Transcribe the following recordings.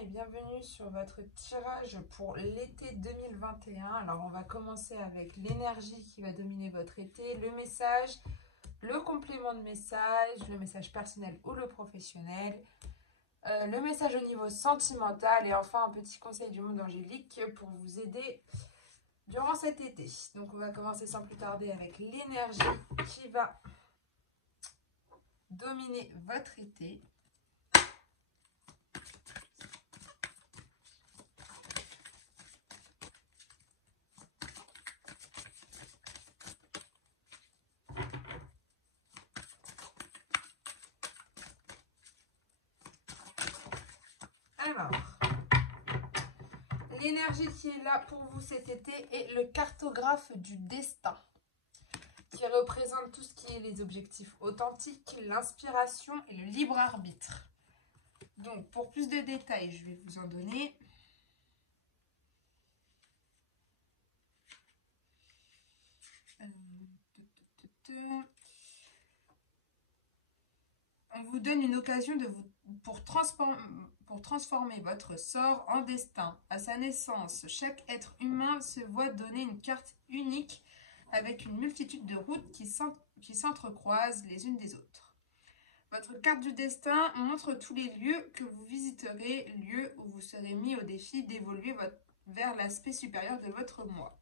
et bienvenue sur votre tirage pour l'été 2021. Alors on va commencer avec l'énergie qui va dominer votre été, le message, le complément de message, le message personnel ou le professionnel, le message au niveau sentimental et enfin un petit conseil du monde angélique pour vous aider durant cet été. Donc on va commencer sans plus tarder avec l'énergie qui va dominer votre été. Alors, l'énergie qui est là pour vous cet été est le cartographe du destin, qui représente tout ce qui est les objectifs authentiques, l'inspiration et le libre arbitre. Donc, pour plus de détails, je vais vous en donner. On vous donne une occasion pour transformer votre sort en destin. À sa naissance, chaque être humain se voit donner une carte unique avec une multitude de routes qui s'entrecroisent les unes des autres. Votre carte du destin montre tous les lieux que vous visiterez, lieux où vous serez mis au défi d'évoluer vers l'aspect supérieur de votre moi.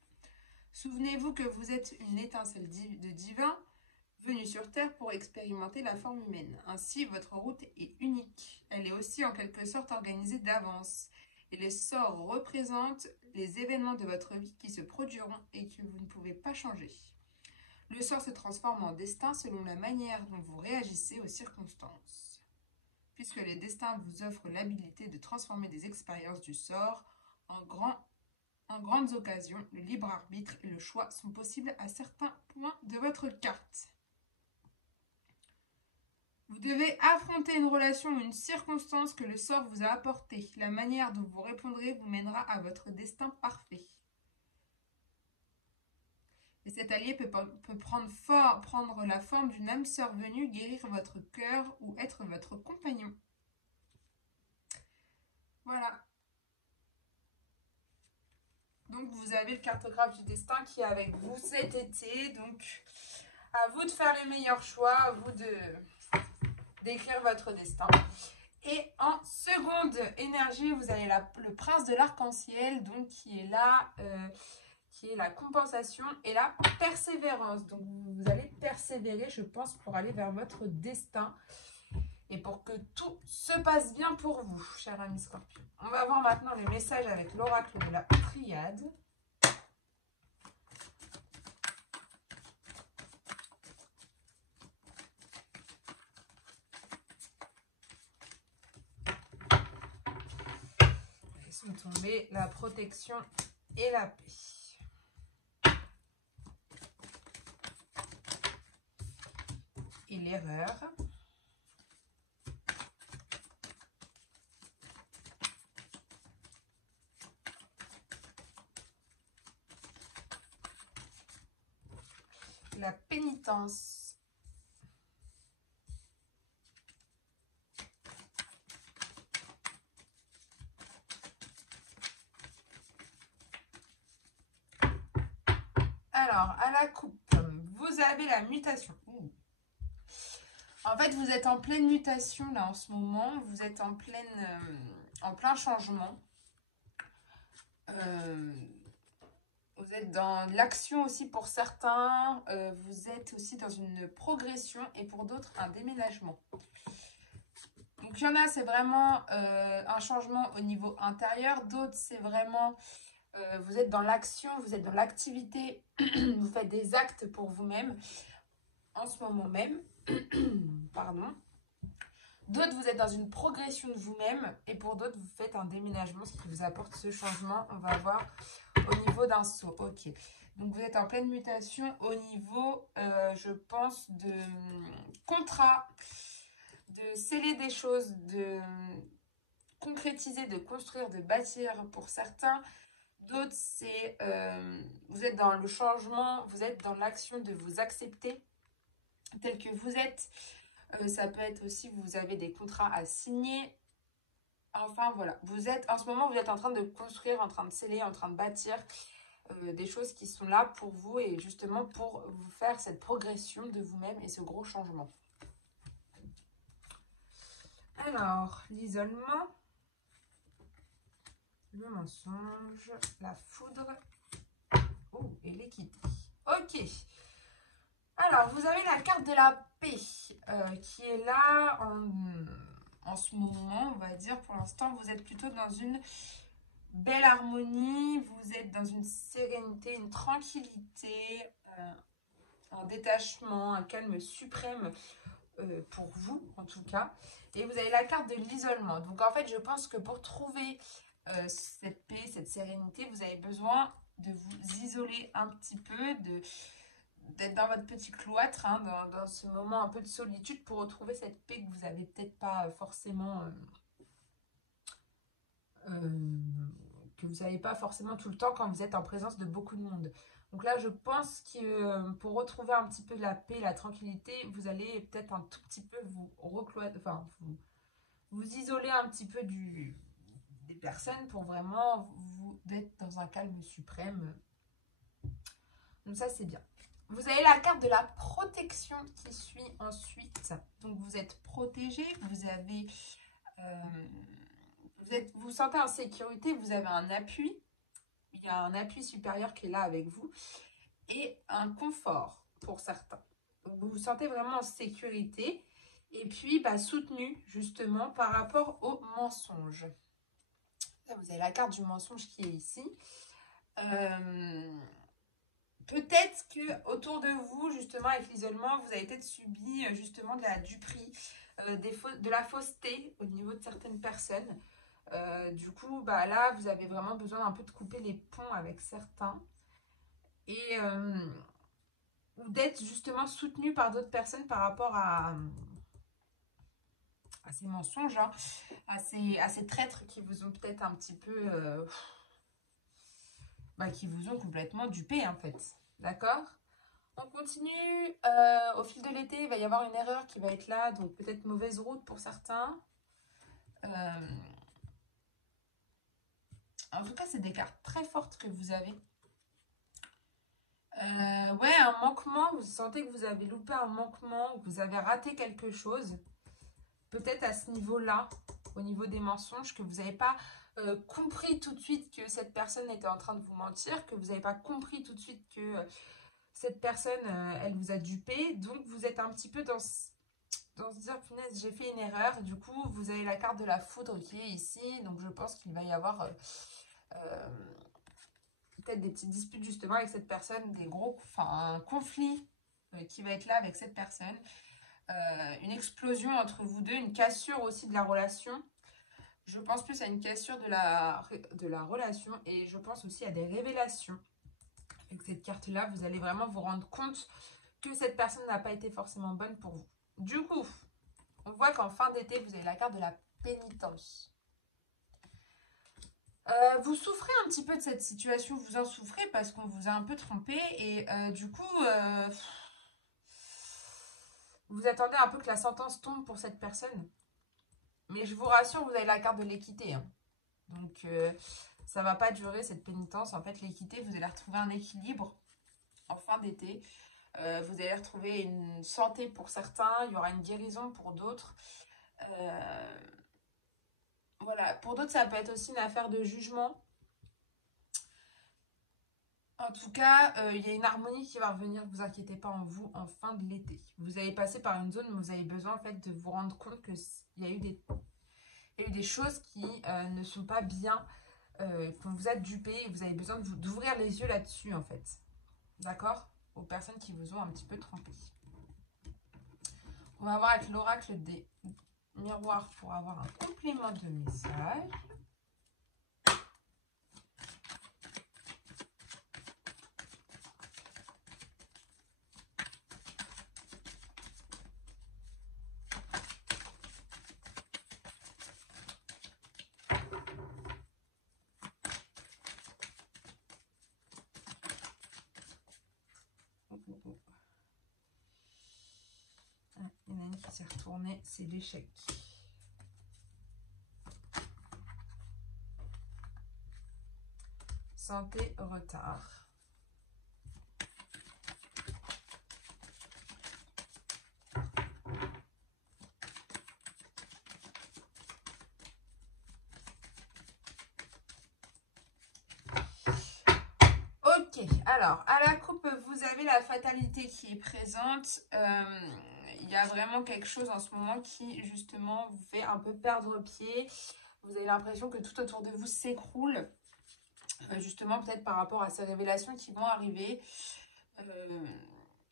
Souvenez-vous que vous êtes une étincelle de divin, venue sur Terre pour expérimenter la forme humaine. Ainsi, votre route est unique. Elle est aussi en quelque sorte organisée d'avance. Et les sorts représentent les événements de votre vie qui se produiront et que vous ne pouvez pas changer. Le sort se transforme en destin selon la manière dont vous réagissez aux circonstances. Puisque les destins vous offrent l'habilité de transformer des expériences du sort en grandes occasions, le libre arbitre et le choix sont possibles à certains points de votre carte. Vous devez affronter une relation ou une circonstance que le sort vous a apportée. La manière dont vous répondrez vous mènera à votre destin parfait. Et cet allié peut prendre la forme d'une âme sœur venue guérir votre cœur ou être votre compagnon. Voilà. Donc vous avez le cartographe du destin qui est avec vous cet été. Donc à vous de faire les meilleurs choix, à vous d'écrire votre destin. Et en seconde énergie, vous avez le prince de l'arc-en-ciel, donc qui est là, qui est la compensation et la persévérance. Donc vous allez persévérer, je pense, pour aller vers votre destin et pour que tout se passe bien pour vous, cher ami Scorpion. On va voir maintenant les messages avec l'oracle de la triade. Sont tombés la protection et la paix. Et l'erreur. La pénitence. Alors, à la coupe, vous avez la mutation. Ouh. En fait, vous êtes en pleine mutation là en ce moment. Vous êtes en plein changement. Vous êtes dans l'action aussi pour certains. Vous êtes aussi dans une progression et pour d'autres, un déménagement. Donc, il y en a, c'est vraiment un changement au niveau intérieur. D'autres, c'est vraiment... vous êtes dans l'action, vous êtes dans l'activité, vous faites des actes pour vous-même en ce moment même. Pardon. D'autres, vous êtes dans une progression de vous-même et pour d'autres, vous faites un déménagement, ce qui vous apporte ce changement. On va voir au niveau d'un saut. Ok. Donc, vous êtes en pleine mutation au niveau, je pense, de contrat, de sceller des choses, de concrétiser, de construire, de bâtir pour certains. D'autres, c'est vous êtes dans le changement, vous êtes dans l'action de vous accepter tel que vous êtes. Ça peut être aussi, vous avez des contrats à signer Enfin, voilà. En ce moment, vous êtes en train de construire, en train de sceller, en train de bâtir des choses qui sont là pour vous et justement pour vous faire cette progression de vous-même et ce gros changement. Alors, l'isolement, le mensonge, la foudre, oh, et l'équité. Ok. Alors, vous avez la carte de la paix qui est là en ce moment, on va dire. Pour l'instant, vous êtes plutôt dans une belle harmonie, vous êtes dans une sérénité, une tranquillité, un détachement, un calme suprême pour vous en tout cas. Et vous avez la carte de l'isolement. Donc en fait, je pense que pour trouver cette paix, cette sérénité, vous avez besoin de vous isoler un petit peu, d'être dans votre petit cloître, hein, dans ce moment un peu de solitude pour retrouver cette paix que vous n'avez peut-être pas forcément... que vous n'avez pas forcément tout le temps quand vous êtes en présence de beaucoup de monde. Donc là, je pense que pour retrouver un petit peu la paix, la tranquillité, vous allez peut-être un tout petit peu vous recloîtrer, enfin, vous isoler un petit peu des personnes pour vraiment vous être dans un calme suprême. Donc ça, c'est bien. Vous avez la carte de la protection qui suit ensuite. Donc vous êtes protégé, vous avez... vous vous sentez en sécurité, vous avez un appui. Il y a un appui supérieur qui est là avec vous. Et un confort pour certains. Donc vous vous sentez vraiment en sécurité. Et puis soutenu justement par rapport au mensonge. Là, vous avez la carte du mensonge qui est ici. Peut-être que autour de vous, justement, avec l'isolement, vous avez peut-être subi justement de la duperie, de la fausseté au niveau de certaines personnes. Du coup, là, vous avez vraiment besoin un peu de couper les ponts avec certains. Et ou d'être justement soutenu par d'autres personnes par rapport à ces mensonges, hein, à ces traîtres qui vous ont peut-être un petit peu... qui vous ont complètement dupé en fait. D'accord? On continue. Au fil de l'été, il va y avoir une erreur qui va être là, donc peut-être mauvaise route pour certains. En tout cas, c'est des cartes très fortes que vous avez. Ouais, un manquement, vous sentez que vous avez loupé un manquement, que vous avez raté quelque chose. Peut-être à ce niveau-là, au niveau des mensonges, que vous n'avez pas compris tout de suite que cette personne était en train de vous mentir, que vous n'avez pas compris tout de suite que cette personne, elle vous a dupé. Donc, vous êtes un petit peu dans se dire, punaise, j'ai fait une erreur. Du coup, vous avez la carte de la foudre qui est ici. Donc, je pense qu'il va y avoir peut-être des petites disputes justement avec cette personne, un conflit qui va être là avec cette personne. Une explosion entre vous deux, une cassure aussi de la relation. Je pense plus à une cassure de la relation et je pense aussi à des révélations. Avec cette carte-là, vous allez vraiment vous rendre compte que cette personne n'a pas été forcément bonne pour vous. Du coup, on voit qu'en fin d'été, vous avez la carte de la pénitence. Vous souffrez un petit peu de cette situation, vous en souffrez parce qu'on vous a un peu trompé et du coup, vous attendez un peu que la sentence tombe pour cette personne. Mais je vous rassure, vous avez la carte de l'équité. Hein. Donc, ça ne va pas durer cette pénitence. En fait, l'équité, vous allez retrouver un équilibre en fin d'été. Vous allez retrouver une santé pour certains. Il y aura une guérison pour d'autres. Voilà. Pour d'autres, ça peut être aussi une affaire de jugement. En tout cas, il y a une harmonie qui va revenir, ne vous inquiétez pas en vous, en fin de l'été. Vous allez passer par une zone où vous avez besoin en fait de vous rendre compte qu'il y a eu des choses qui ne sont pas bien, qu'on vous a dupé et vous avez besoin d'ouvrir les yeux là-dessus en fait. D'accord? Aux personnes qui vous ont un petit peu trompé. On va voir avec l'oracle des miroirs pour avoir un complément de message. Il y en a une qui s'est retournée, c'est l'échec. santé, retard. Ok, alors, à la coupe, vous avez la fatalité qui est présente. Il y a vraiment quelque chose en ce moment qui, justement, vous fait un peu perdre pied. Vous avez l'impression que tout autour de vous s'écroule. Justement, peut-être par rapport à ces révélations qui vont arriver.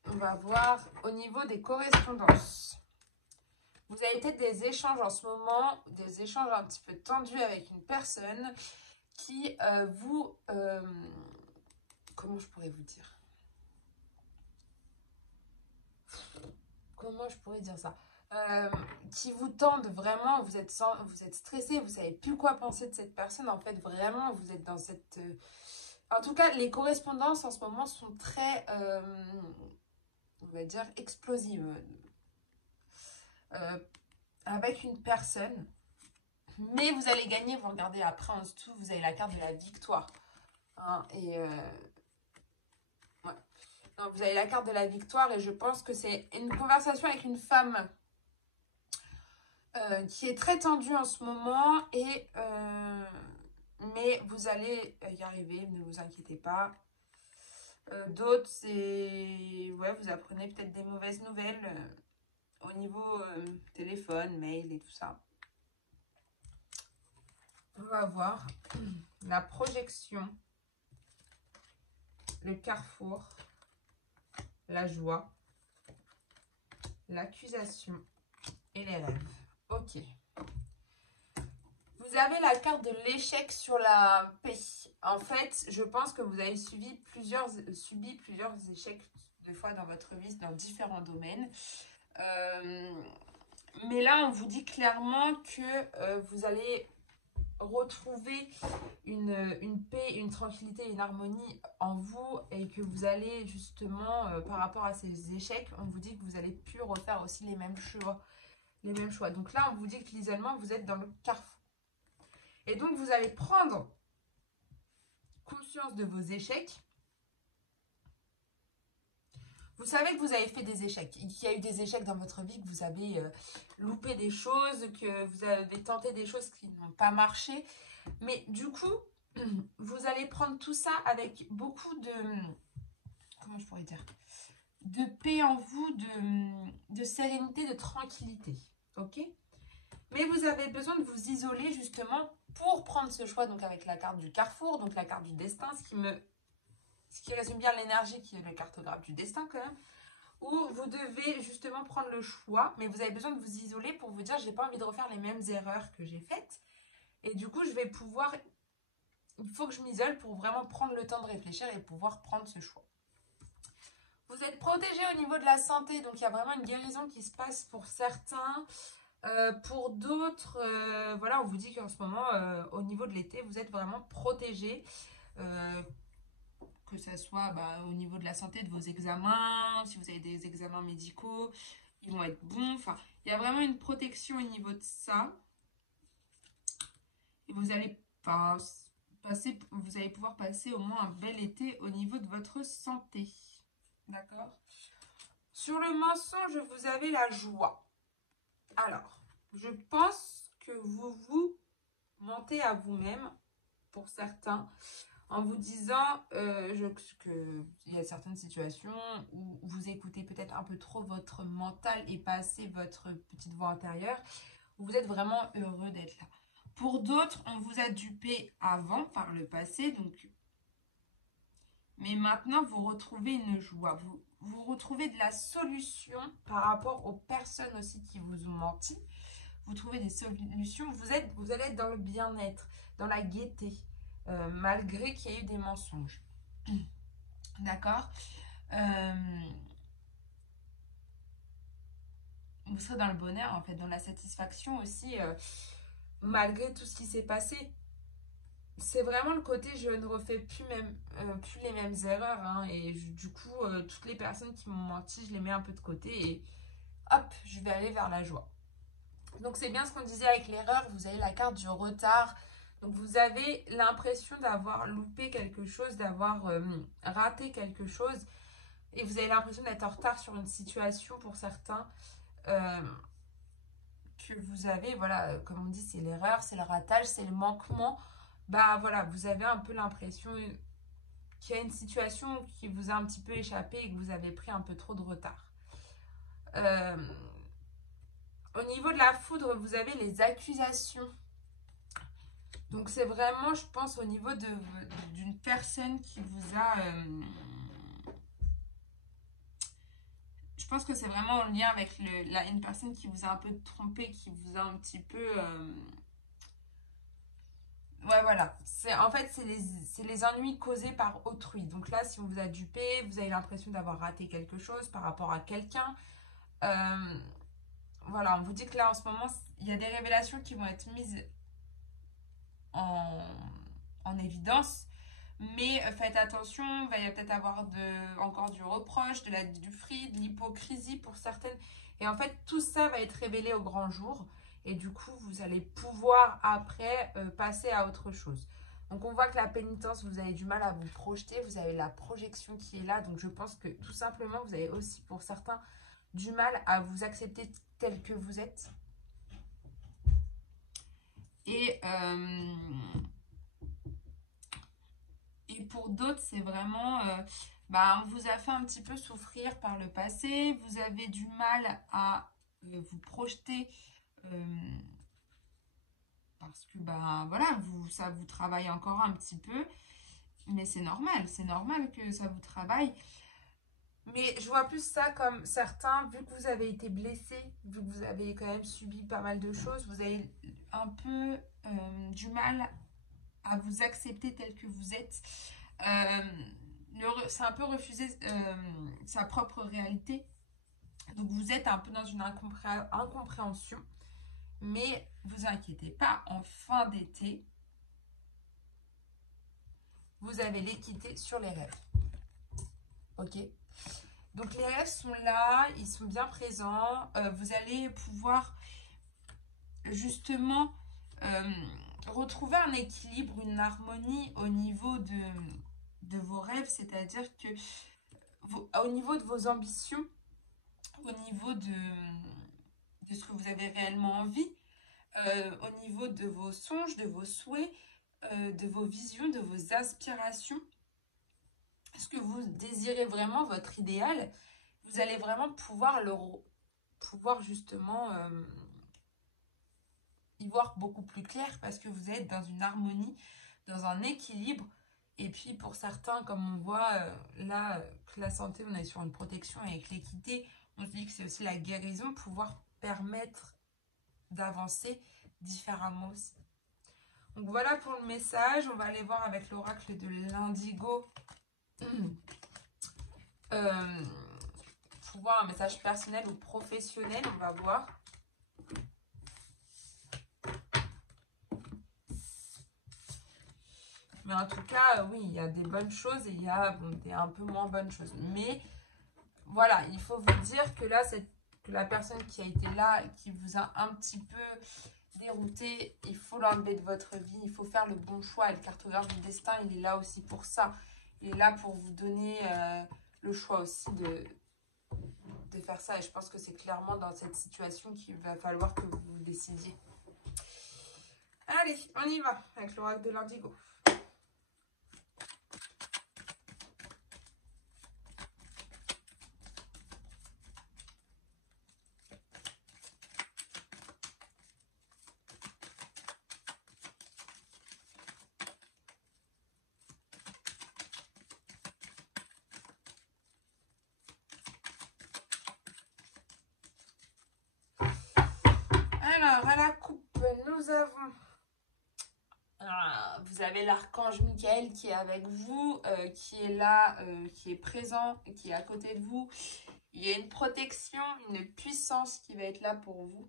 On va voir au niveau des correspondances. Vous avez peut-être des échanges en ce moment, des échanges un petit peu tendus avec une personne qui vous... comment je pourrais vous dire? Comment je pourrais dire ça? Qui vous tendent vraiment, vous êtes stressé, vous savez plus quoi penser de cette personne. En fait, vraiment, vous êtes dans cette... En tout cas, les correspondances en ce moment sont très, on va dire, explosives. Avec une personne. Mais vous allez gagner, vous regardez après en dessous, vous avez la carte de la victoire. Hein, et... ouais. Donc, vous avez la carte de la victoire et je pense que c'est une conversation avec une femme qui est très tendue en ce moment. Mais vous allez y arriver, ne vous inquiétez pas. D'autres, c'est... Ouais, vous apprenez peut-être des mauvaises nouvelles au niveau téléphone, mail et tout ça. On va voir la projection, le carrefour, la joie, l'accusation et les rêves. Ok. Vous avez la carte de l'échec sur la paix. En fait, je pense que vous avez subi plusieurs échecs de fois dans votre vie, dans différents domaines. Mais là, on vous dit clairement que vous allez retrouver une paix, une tranquillité, une harmonie en vous et que vous allez justement, par rapport à ces échecs, on vous dit que vous allez plus refaire aussi les mêmes choix. Donc là, on vous dit que l'isolement, vous êtes dans le carrefour. Et donc, vous allez prendre conscience de vos échecs. Vous savez que vous avez fait des échecs, qu'il y a eu des échecs dans votre vie, que vous avez loupé des choses, que vous avez tenté des choses qui n'ont pas marché. Mais du coup, vous allez prendre tout ça avec beaucoup de... Comment je pourrais dire? De paix en vous, de sérénité, de tranquillité. Ok? Mais vous avez besoin de vous isoler justement pour prendre ce choix, donc avec la carte du carrefour, donc la carte du destin, ce qui résume bien l'énergie qui est le cartographe du destin quand même, où vous devez justement prendre le choix, mais vous avez besoin de vous isoler pour vous dire j'ai pas envie de refaire les mêmes erreurs que j'ai faites, et du coup je vais pouvoir, il faut que je m'isole pour vraiment prendre le temps de réfléchir et pouvoir prendre ce choix. Vous êtes protégé au niveau de la santé, donc il y a vraiment une guérison qui se passe pour certains. Pour d'autres, voilà, on vous dit qu'en ce moment, au niveau de l'été, vous êtes vraiment protégé. Que ce soit au niveau de la santé, de vos examens, si vous avez des examens médicaux, ils vont être bons. Enfin, il y a vraiment une protection au niveau de ça. Et vous allez pouvoir passer au moins un bel été au niveau de votre santé. D'accord? Sur le mensonge, vous avez la joie. Alors, je pense que vous mentez à vous-même, pour certains, en vous disant qu'il y a certaines situations où vous écoutez peut-être un peu trop votre mental et pas assez votre petite voix intérieure, où vous êtes vraiment heureux d'être là. Pour d'autres, on vous a dupé avant, par le passé, donc... mais maintenant, vous retrouvez une joie. Vous retrouvez de la solution par rapport aux personnes aussi qui vous ont menti. Vous trouvez des solutions. Vous allez être dans le bien-être, dans la gaieté, malgré qu'il y ait eu des mensonges. D'accord? Vous serez dans le bonheur, en fait, dans la satisfaction aussi, malgré tout ce qui s'est passé. C'est vraiment le côté je ne refais plus les mêmes erreurs. Hein, et du coup, toutes les personnes qui m'ont menti, je les mets un peu de côté et hop, je vais aller vers la joie. Donc c'est bien ce qu'on disait avec l'erreur, vous avez la carte du retard. Donc vous avez l'impression d'avoir loupé quelque chose, d'avoir raté quelque chose. Et vous avez l'impression d'être en retard sur une situation pour certains. Que vous avez, voilà, comme on dit, c'est l'erreur, c'est le ratage, c'est le manquement. Bah voilà, vous avez un peu l'impression qu'il y a une situation qui vous a un petit peu échappé et que vous avez pris un peu trop de retard. Au niveau de la foudre, vous avez les accusations. Donc c'est vraiment, je pense, au niveau d'une personne qui vous a... je pense que c'est vraiment en lien avec une personne qui vous a un peu trompé, qui vous a un petit peu... ouais, voilà. En fait, c'est les ennuis causés par autrui. Donc là, si on vous a dupé, vous avez l'impression d'avoir raté quelque chose par rapport à quelqu'un. Voilà, on vous dit que là, en ce moment, il y a des révélations qui vont être mises en évidence. Mais faites attention, il va y peut-être avoir encore du reproche, du fri, de l'hypocrisie pour certaines. Et en fait, tout ça va être révélé au grand jour. Et du coup, vous allez pouvoir après passer à autre chose. Donc, on voit que la pénitence, vous avez du mal à vous projeter. Vous avez la projection qui est là. Donc, je pense que tout simplement, vous avez aussi pour certains du mal à vous accepter tel que vous êtes. Et pour d'autres, c'est vraiment... on vous a fait un petit peu souffrir par le passé. Vous avez du mal à vous projeter parce que, voilà, ça vous travaille encore un petit peu. Mais c'est normal que ça vous travaille. Mais je vois plus ça comme certains, vu que vous avez été blessé, vu que vous avez quand même subi pas mal de choses, vous avez un peu du mal à vous accepter tel que vous êtes. C'est un peu refuser sa propre réalité. Donc vous êtes un peu dans une incompréhension. Mais vous inquiétez pas, en fin d'été, vous avez l'équité sur les rêves. Ok ? Donc les rêves sont là, ils sont bien présents. Vous allez pouvoir justement retrouver un équilibre, une harmonie au niveau de vos rêves, c'est-à-dire que au niveau de vos ambitions, au niveau de ce que vous avez réellement envie, au niveau de vos songes, de vos souhaits, de vos visions, de vos aspirations, ce que vous désirez vraiment, votre idéal, vous allez vraiment pouvoir justement y voir beaucoup plus clair parce que vous êtes dans une harmonie, dans un équilibre. Et puis pour certains, comme on voit là, que la santé, on est sur une protection avec l'équité, on se dit que c'est aussi la guérison, pouvoir permettre d'avancer différemment aussi. Donc voilà pour le message, on va aller voir avec l'oracle de l'Indigo. Pour voir un message personnel ou professionnel, on va voir. Mais en tout cas, oui, il y a des bonnes choses et il y a des un peu moins bonnes choses. Mais voilà, il faut vous dire que là, que la personne qui a été là, qui vous a un petit peu dérouté, il faut l'enlever de votre vie. Il faut faire le bon choix. Et le cartographe du destin, il est là aussi pour ça. Il est là pour vous donner le choix aussi de faire ça. Et je pense que c'est clairement dans cette situation qu'il va falloir que vous décidiez. Allez, on y va avec l'oracle de l'Indigo. Alors, à la coupe, nous avons... vous avez l'archange Michael qui est avec vous, qui est là, qui est présent, qui est à côté de vous. Il y a une protection, une puissance qui va être là pour vous.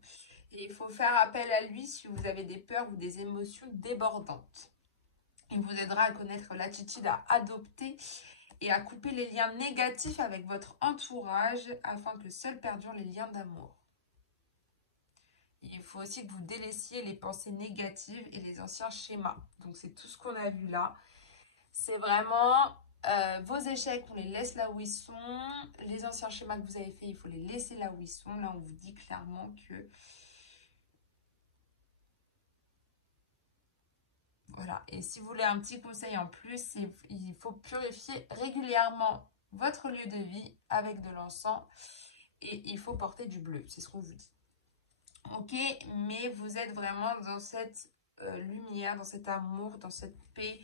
Et il faut faire appel à lui si vous avez des peurs ou des émotions débordantes. Il vous aidera à connaître l'attitude à adopter et à couper les liens négatifs avec votre entourage afin que seuls perdurent les liens d'amour. faut aussi que vous délaissiez les pensées négatives et les anciens schémas. Donc, c'est tout ce qu'on a vu là. C'est vraiment vos échecs, on les laisse là où ils sont. Les anciens schémas que vous avez fait, il faut les laisser là où ils sont. Là, on vous dit clairement que... Voilà. Et si vous voulez un petit conseil en plus, il faut purifier régulièrement votre lieu de vie avec de l'encens. Et il faut porter du bleu, c'est ce qu'on vous dit. Ok, mais vous êtes vraiment dans cette lumière, dans cet amour, dans cette paix,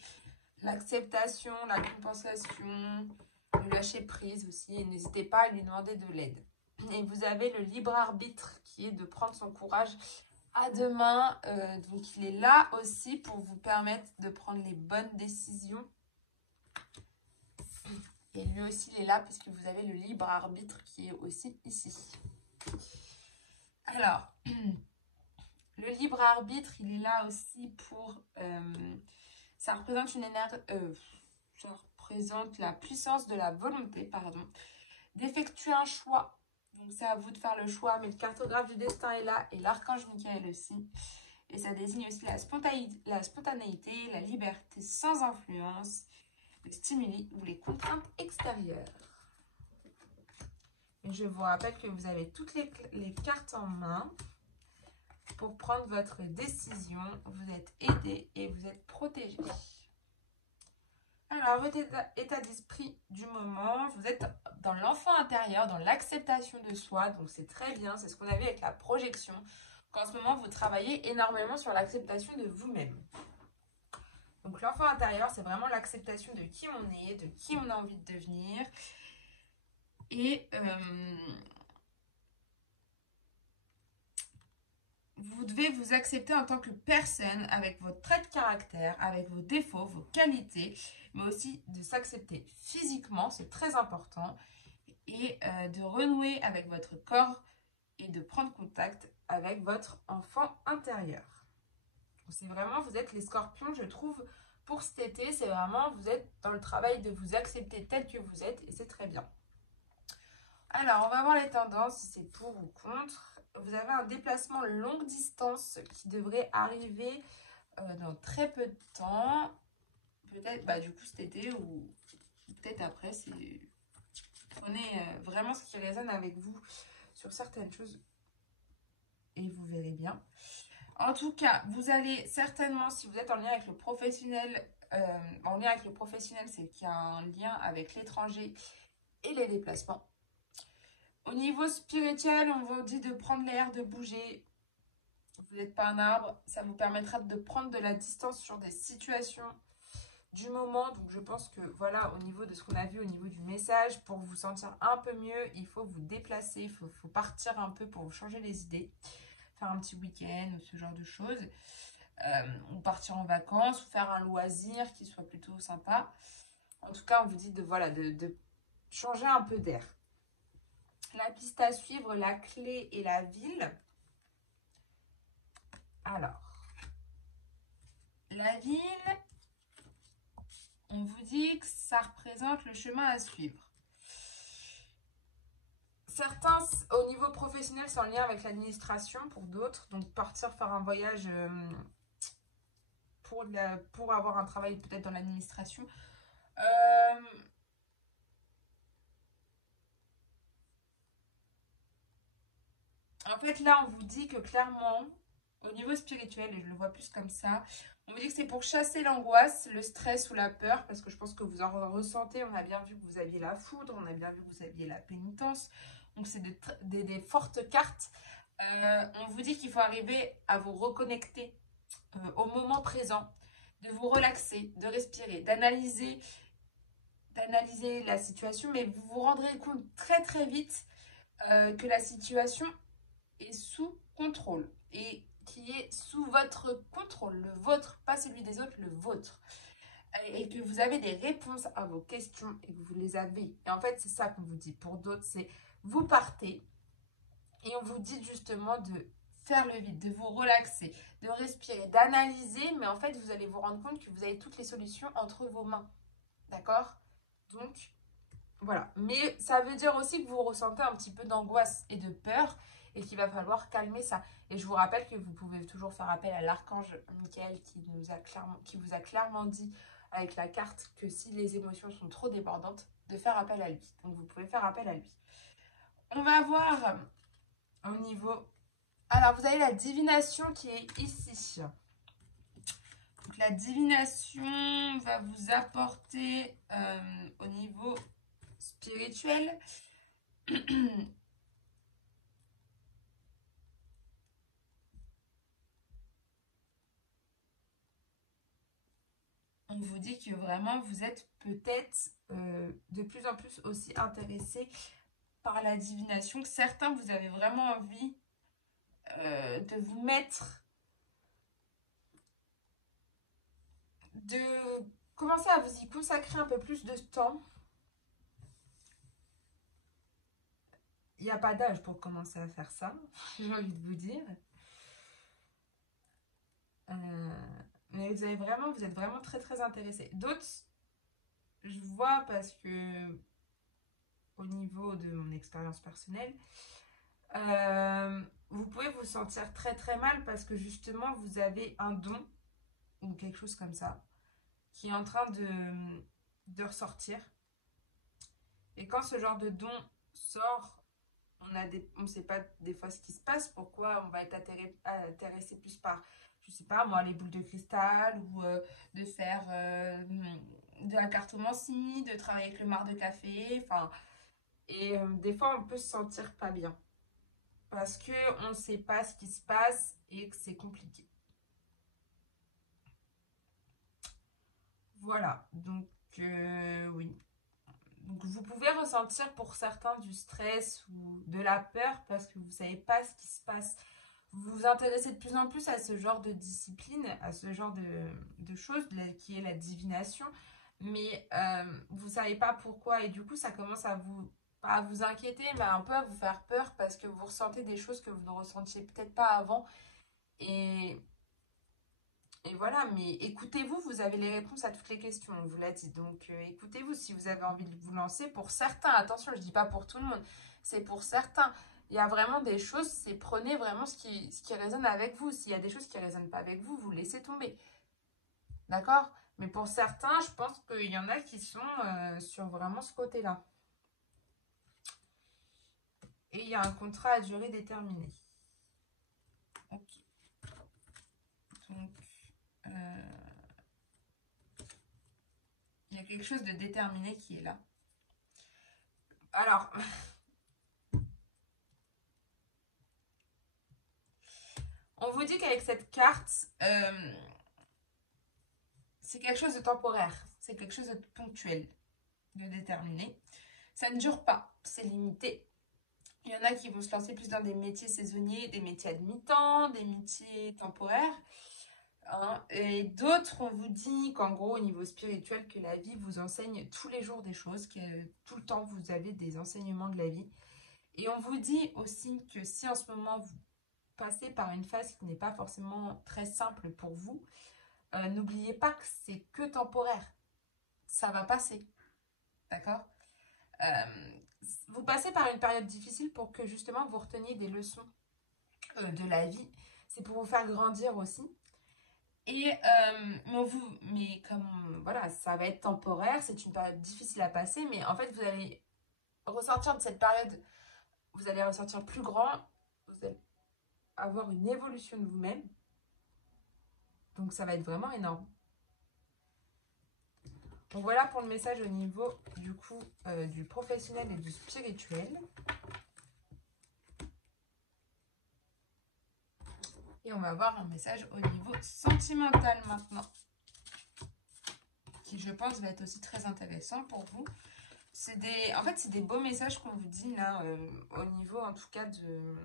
l'acceptation, la compensation, le lâcher prise aussi. Et n'hésitez pas à lui demander de l'aide. Et vous avez le libre arbitre qui est de prendre son courage à deux mains. Donc il est là aussi pour vous permettre de prendre les bonnes décisions. Et lui aussi il est là puisque vous avez le libre arbitre qui est aussi ici. Alors, le libre arbitre, il est là aussi pour... ça représente une énergie... ça représente la puissance de la volonté, pardon, d'effectuer un choix. Donc, c'est à vous de faire le choix, mais le cartographe du destin est là et l'archange Michael aussi. Et ça désigne aussi la spontanéité, la liberté sans influence, le stimuli ou les contraintes extérieures. Et je vous rappelle que vous avez toutes les cartes en main pour prendre votre décision. Vous êtes aidé et vous êtes protégé. Alors, votre état d'esprit du moment, vous êtes dans l'enfant intérieur, dans l'acceptation de soi. Donc, c'est très bien. C'est ce qu'on a vu avec la projection. Qu'en ce moment, vous travaillez énormément sur l'acceptation de vous-même. Donc, l'enfant intérieur, c'est vraiment l'acceptation de qui on est, de qui on a envie de devenir. Et vous devez vous accepter en tant que personne avec vos traits de caractère, avec vos défauts, vos qualités, mais aussi de s'accepter physiquement, c'est très important, et de renouer avec votre corps et de prendre contact avec votre enfant intérieur. C'est vraiment, vous êtes les scorpions, je trouve, pour cet été, c'est vraiment, vous êtes dans le travail de vous accepter tel que vous êtes, et c'est très bien. Alors, on va voir les tendances, si c'est pour ou contre. Vous avez un déplacement longue distance qui devrait arriver dans très peu de temps. Peut-être, du coup, cet été ou peut-être après. Prenez vraiment ce qui résonne avec vous sur certaines choses et vous verrez bien. En tout cas, vous allez certainement, si vous êtes en lien avec le professionnel, c'est qu'il y a un lien avec l'étranger et les déplacements. Au niveau spirituel, on vous dit de prendre l'air, de bouger. Vous n'êtes pas un arbre. Ça vous permettra de prendre de la distance sur des situations du moment. Donc, je pense que, voilà, au niveau de ce qu'on a vu, au niveau du message, pour vous sentir un peu mieux, il faut vous déplacer. Il faut partir un peu pour vous changer les idées. Faire un petit week-end ou ce genre de choses. Ou partir en vacances, ou faire un loisir qui soit plutôt sympa. En tout cas, on vous dit de changer un peu d'air. La piste à suivre, la clé et la ville. Alors, la ville, on vous dit que ça représente le chemin à suivre. Certains, au niveau professionnel, c'est en lien avec l'administration pour d'autres. Donc, partir faire un voyage pour avoir un travail peut-être dans l'administration. En fait, là, on vous dit que clairement, au niveau spirituel, et je le vois plus comme ça, on vous dit que c'est pour chasser l'angoisse, le stress ou la peur, parce que je pense que vous en ressentez. On a bien vu que vous aviez la foudre, on a bien vu que vous aviez la pénitence. Donc, c'est des fortes cartes. On vous dit qu'il faut arriver à vous reconnecter au moment présent, de vous relaxer, de respirer, d'analyser la situation, mais vous vous rendrez compte très très vite que la situation est sous contrôle et qui est sous votre contrôle, le vôtre, pas celui des autres, le vôtre. Et que vous avez des réponses à vos questions et que vous les avez. Et en fait, c'est ça qu'on vous dit. Pour d'autres, c'est vous partez et on vous dit justement de faire le vide, de vous relaxer, de respirer, d'analyser. Mais en fait, vous allez vous rendre compte que vous avez toutes les solutions entre vos mains. D'accord? Donc, voilà. Mais ça veut dire aussi que vous ressentez un petit peu d'angoisse et de peur. et qu'il va falloir calmer ça. Et je vous rappelle que vous pouvez toujours faire appel à l'archange Michael qui vous a clairement dit avec la carte que si les émotions sont trop débordantes, de faire appel à lui. Donc vous pouvez faire appel à lui. On va voir au niveau... Alors vous avez la divination qui est ici. Donc, la divination va vous apporter au niveau spirituel. On vous dit que vraiment vous êtes peut-être de plus en plus aussi intéressé par la divination, que certains vous avez vraiment envie de vous mettre, de commencer à vous y consacrer un peu plus de temps. Il n'y a pas d'âge pour commencer à faire ça, j'ai envie de vous dire. Mais vous êtes vraiment très très intéressé. D'autres, je vois parce que au niveau de mon expérience personnelle, vous pouvez vous sentir très très mal parce que justement vous avez un don ou quelque chose comme ça qui est en train de ressortir. Et quand ce genre de don sort, on ne sait pas des fois ce qui se passe, pourquoi on va être intéressé plus par, je sais pas moi, les boules de cristal ou de faire de la cartomancie, de travailler avec le marc de café, enfin, et des fois on peut se sentir pas bien parce qu'on ne sait pas ce qui se passe et que c'est compliqué. Voilà, donc oui. Donc vous pouvez ressentir pour certains du stress ou de la peur parce que vous ne savez pas ce qui se passe. Vous vous intéressez de plus en plus à ce genre de discipline, à ce genre de choses qui est la divination, mais vous ne savez pas pourquoi et du coup ça commence à pas à vous inquiéter, mais un peu à vous faire peur parce que vous ressentez des choses que vous ne ressentiez peut-être pas avant. Et voilà, mais écoutez-vous, vous avez les réponses à toutes les questions, on vous l'a dit. Donc écoutez-vous si vous avez envie de vous lancer. Pour certains, attention, je ne dis pas pour tout le monde, c'est pour certains. Il y a vraiment des choses, c'est prenez vraiment ce qui résonne avec vous. S'il y a des choses qui ne résonnent pas avec vous, vous laissez tomber. D'accord? Mais pour certains, je pense qu'il y en a qui sont sur vraiment ce côté-là. Et il y a un contrat à durée déterminée. Ok. Donc... il y a quelque chose de déterminé qui est là. Alors, on vous dit qu'avec cette carte, c'est quelque chose de temporaire, c'est quelque chose de ponctuel, de déterminé. Ça ne dure pas, c'est limité. Il y en a qui vont se lancer plus dans des métiers saisonniers, des métiers à demi-temps, des métiers temporaires. Hein. Et d'autres, on vous dit qu'en gros, au niveau spirituel, que la vie vous enseigne tous les jours des choses, que tout le temps, vous avez des enseignements de la vie. Et on vous dit aussi que si en ce moment, vous passez par une phase qui n'est pas forcément très simple pour vous, n'oubliez pas que c'est que temporaire. Ça va passer. D'accord ? Vous passez par une période difficile pour que justement vous reteniez des leçons de la vie. C'est pour vous faire grandir aussi. Et mais comme voilà, ça va être temporaire, c'est une période difficile à passer, mais en fait vous allez ressortir de cette période, vous allez ressortir plus grand, vous allez avoir une évolution de vous-même. Donc ça va être vraiment énorme. Donc voilà pour le message au niveau du coup du professionnel et du spirituel. Et on va voir un message au niveau sentimental maintenant. Qui je pense va être aussi très intéressant pour vous. En fait, c'est des beaux messages qu'on vous dit là, au niveau en tout cas de...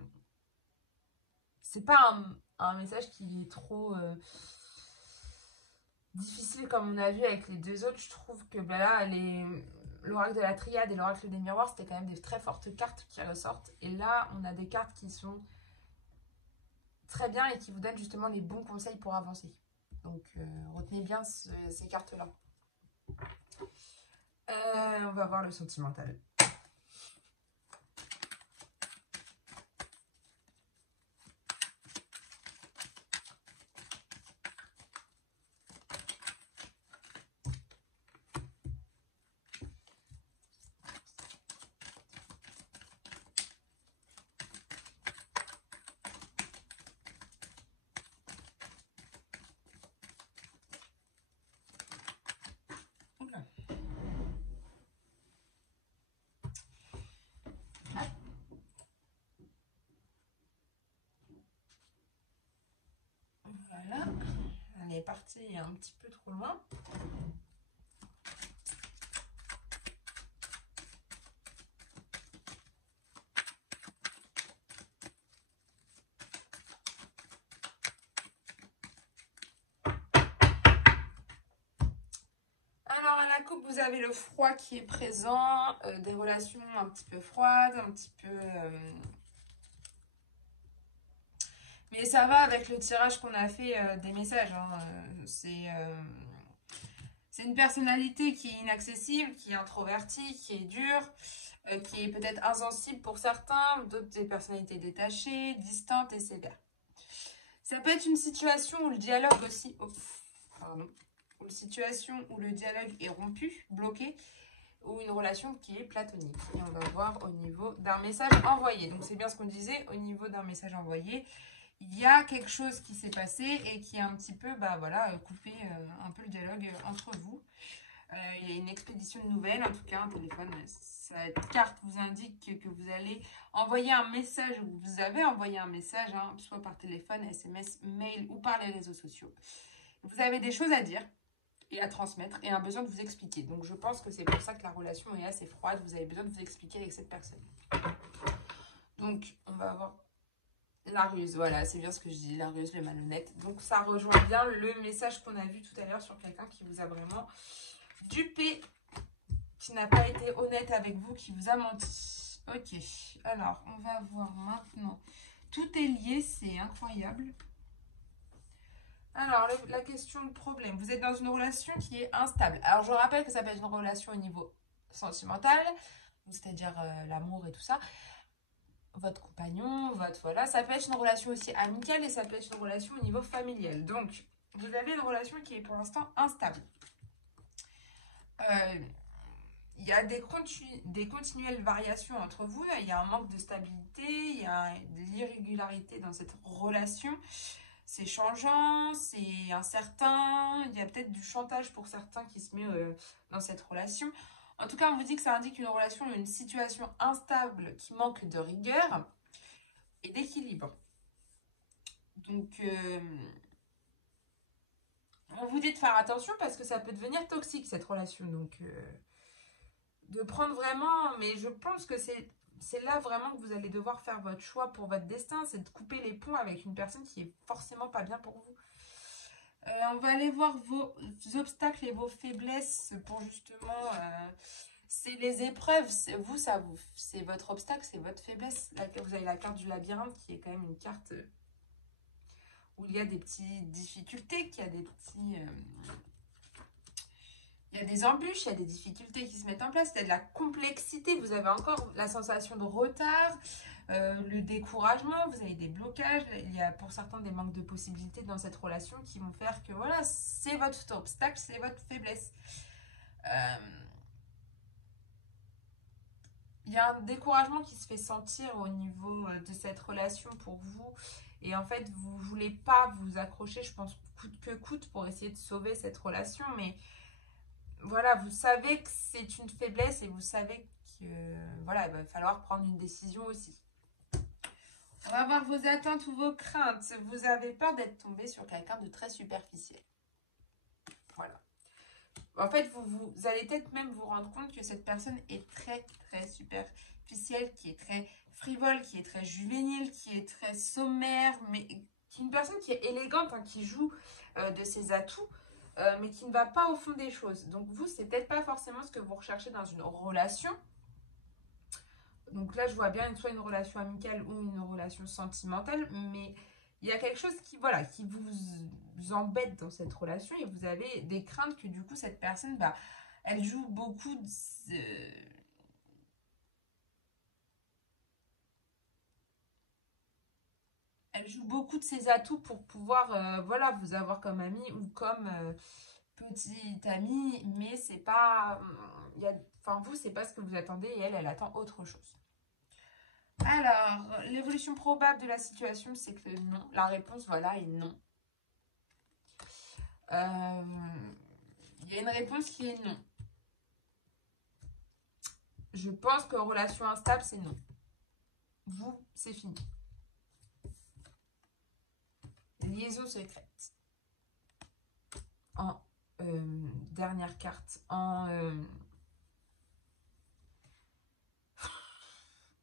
C'est pas un message qui est trop... difficile comme on a vu avec les deux autres. Je trouve que ben là, l'oracle de la triade et l'oracle des miroirs, c'était quand même des très fortes cartes qui ressortent. Et là, on a des cartes qui sont très bien et qui vous donnent justement les bons conseils pour avancer. Donc, retenez bien ces cartes-là. On va voir le sentimental. Voilà. On est parti un petit peu trop loin. Alors, à la coupe, vous avez le froid qui est présent, des relations un petit peu froides, un petit peu... Mais ça va avec le tirage qu'on a fait des messages. Hein. C'est une personnalité qui est inaccessible, qui est introvertie, qui est dure, qui est peut-être insensible pour certains, d'autres des personnalités détachées, distantes et sévères. Ça peut être une situation où le dialogue aussi... Oh, pardon. Une situation où le dialogue est rompu, bloqué, ou une relation qui est platonique. Et on va voir au niveau d'un message envoyé. Donc c'est bien ce qu'on disait, au niveau d'un message envoyé, il y a quelque chose qui s'est passé et qui a un petit peu, coupé un peu le dialogue entre vous. Il y a une expédition de nouvelles, en tout cas un téléphone. Cette carte vous indique que vous allez envoyer un message, ou vous avez envoyé un message, hein, soit par téléphone, SMS, mail ou par les réseaux sociaux. Vous avez des choses à dire et à transmettre et un besoin de vous expliquer. Donc je pense que c'est pour ça que la relation est assez froide. Vous avez besoin de vous expliquer avec cette personne. Donc on va avoir la ruse. Voilà, c'est bien ce que je dis, la ruse, le malhonnête. Donc ça rejoint bien le message qu'on a vu tout à l'heure sur quelqu'un qui vous a vraiment dupé, qui n'a pas été honnête avec vous, qui vous a menti. Ok, alors on va voir maintenant. Tout est lié, c'est incroyable. Alors, la question de problème. Vous êtes dans une relation qui est instable. Alors, je rappelle que ça peut être une relation au niveau sentimental, c'est-à-dire l'amour et tout ça. Votre compagnon, voilà. Ça peut être une relation aussi amicale et ça peut être une relation au niveau familial. Donc, vous avez une relation qui est pour l'instant instable. Il y a des continuelles variations entre vous. Il y a un manque de stabilité, il y a de l'irrégularité dans cette relation. C'est changeant, c'est incertain, il y a peut-être du chantage pour certains qui se met dans cette relation. En tout cas, on vous dit que ça indique une relation, une situation instable qui manque de rigueur et d'équilibre. Donc, on vous dit de faire attention parce que ça peut devenir toxique cette relation. Donc, de prendre vraiment, mais je pense que c'est là vraiment que vous allez devoir faire votre choix pour votre destin, c'est de couper les ponts avec une personne qui est forcément pas bien pour vous. On va aller voir vos obstacles et vos faiblesses pour justement... c'est les épreuves, c'est votre obstacle, c'est votre faiblesse. Là, vous avez la carte du labyrinthe qui est quand même une carte où il y a des petites difficultés, qu'il y a des petits... il y a des embûches, il y a des difficultés qui se mettent en place, il y a de la complexité, vous avez encore la sensation de retard, le découragement, vous avez des blocages, il y a pour certains des manques de possibilités dans cette relation qui vont faire que voilà, c'est votre obstacle, c'est votre faiblesse. Il y a un découragement qui se fait sentir au niveau de cette relation pour vous. Et en fait, vous ne voulez pas vous accrocher, je pense, coûte que coûte pour essayer de sauver cette relation. Mais voilà, vous savez que c'est une faiblesse et vous savez que voilà, il va falloir prendre une décision aussi. On va voir vos attentes ou vos craintes. Vous avez peur d'être tombé sur quelqu'un de très superficiel. Voilà. En fait, vous allez peut-être même vous rendre compte que cette personne est très, très superficielle, qui est très frivole, qui est très juvénile, qui est très sommaire, mais qui est une personne qui est élégante, hein, qui joue de ses atouts, mais qui ne va pas au fond des choses. Donc vous, c'est peut-être pas forcément ce que vous recherchez dans une relation. Donc là, je vois bien soit une relation amicale ou une relation sentimentale, mais il y a quelque chose qui, voilà, qui vous embête dans cette relation et vous avez des craintes que du coup, cette personne, elle joue beaucoup de... Elle joue beaucoup de ses atouts pour pouvoir voilà, vous avoir comme ami ou comme petite amie, mais c'est pas... enfin, vous, c'est pas ce que vous attendez et elle attend autre chose. Alors, l'évolution probable de la situation, c'est que non. La réponse, voilà, est non. Il y a une réponse qui est non. Je pense que relation instable, c'est non. Vous, c'est fini. liaison secrète. En dernière carte.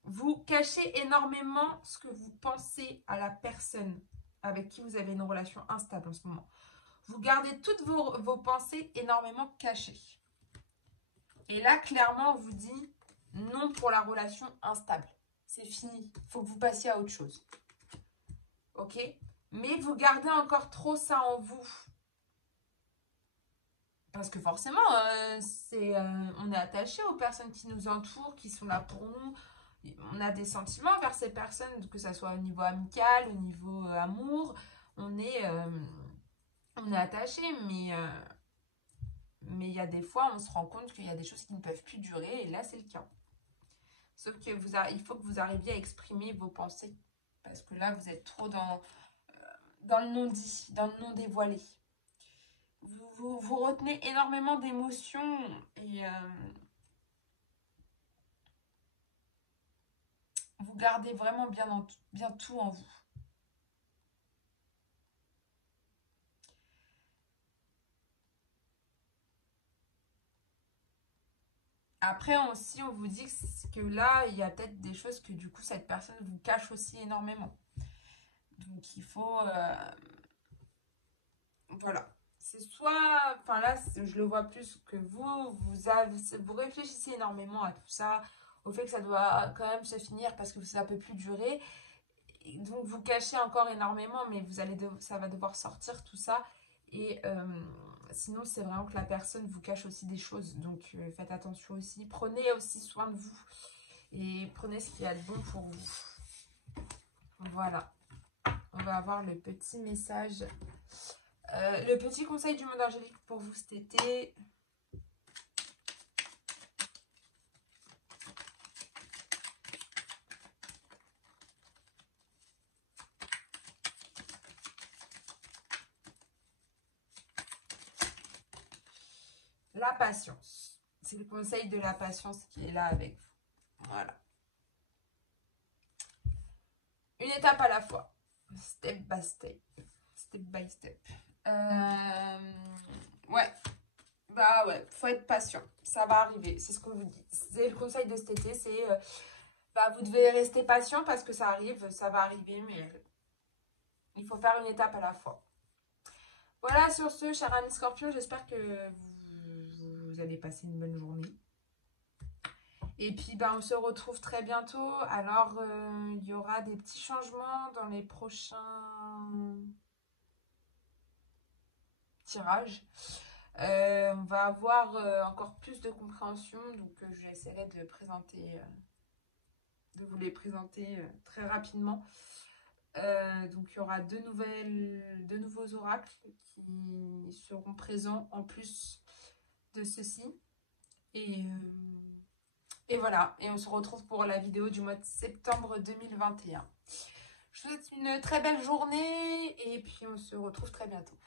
Vous cachez énormément ce que vous pensez à la personne avec qui vous avez une relation instable en ce moment. Vous gardez toutes vos pensées énormément cachées. Et là, clairement, on vous dit non pour la relation instable. C'est fini. Il faut que vous passiez à autre chose. Ok? Mais vous gardez encore trop ça en vous. Parce que forcément, on est attaché aux personnes qui nous entourent, qui sont là pour nous. On a des sentiments vers ces personnes, que ce soit au niveau amical, au niveau amour. On est attaché, mais il y a des fois, on se rend compte qu'il y a des choses qui ne peuvent plus durer, et là, c'est le cas. Sauf que il faut que vous arriviez à exprimer vos pensées. Parce que là, vous êtes trop dans le non-dit, dans le non-dévoilé. Vous retenez énormément d'émotions et vous gardez vraiment bien tout en vous. Après aussi, on vous dit que là, il y a peut-être des choses que du coup, cette personne vous cache aussi énormément. Donc, il faut... voilà. C'est soit... Enfin là, je le vois plus que vous réfléchissez énormément à tout ça, au fait que ça doit quand même se finir parce que ça ne peut plus durer. Et donc, vous cachez encore énormément, mais ça va devoir sortir tout ça. Et sinon, c'est vraiment que la personne vous cache aussi des choses. Donc, faites attention aussi. Prenez aussi soin de vous. Et prenez ce qu'il y a de bon pour vous. Voilà. On va avoir le petit message. Le petit conseil du monde angélique pour vous cet été. La patience. C'est le conseil de la patience qui est là avec vous. Voilà. Une étape à la fois. Step by step. Step by step. Ouais. Bah ouais, faut être patient. Ça va arriver. C'est ce qu'on vous dit. C'est le conseil de cet été. C'est vous devez rester patient parce que ça arrive. Ça va arriver, mais il faut faire une étape à la fois. Voilà, sur ce, cher ami Scorpion, j'espère que vous allez passer une bonne journée. Et puis, on se retrouve très bientôt. Alors, il y aura des petits changements dans les prochains tirages. On va avoir encore plus de compréhension. Donc, j'essaierai de vous les présenter très rapidement. Donc, il y aura deux nouveaux oracles qui seront présents en plus de ceci. Et voilà, et on se retrouve pour la vidéo du mois de septembre 2021. Je vous souhaite une très belle journée et puis on se retrouve très bientôt.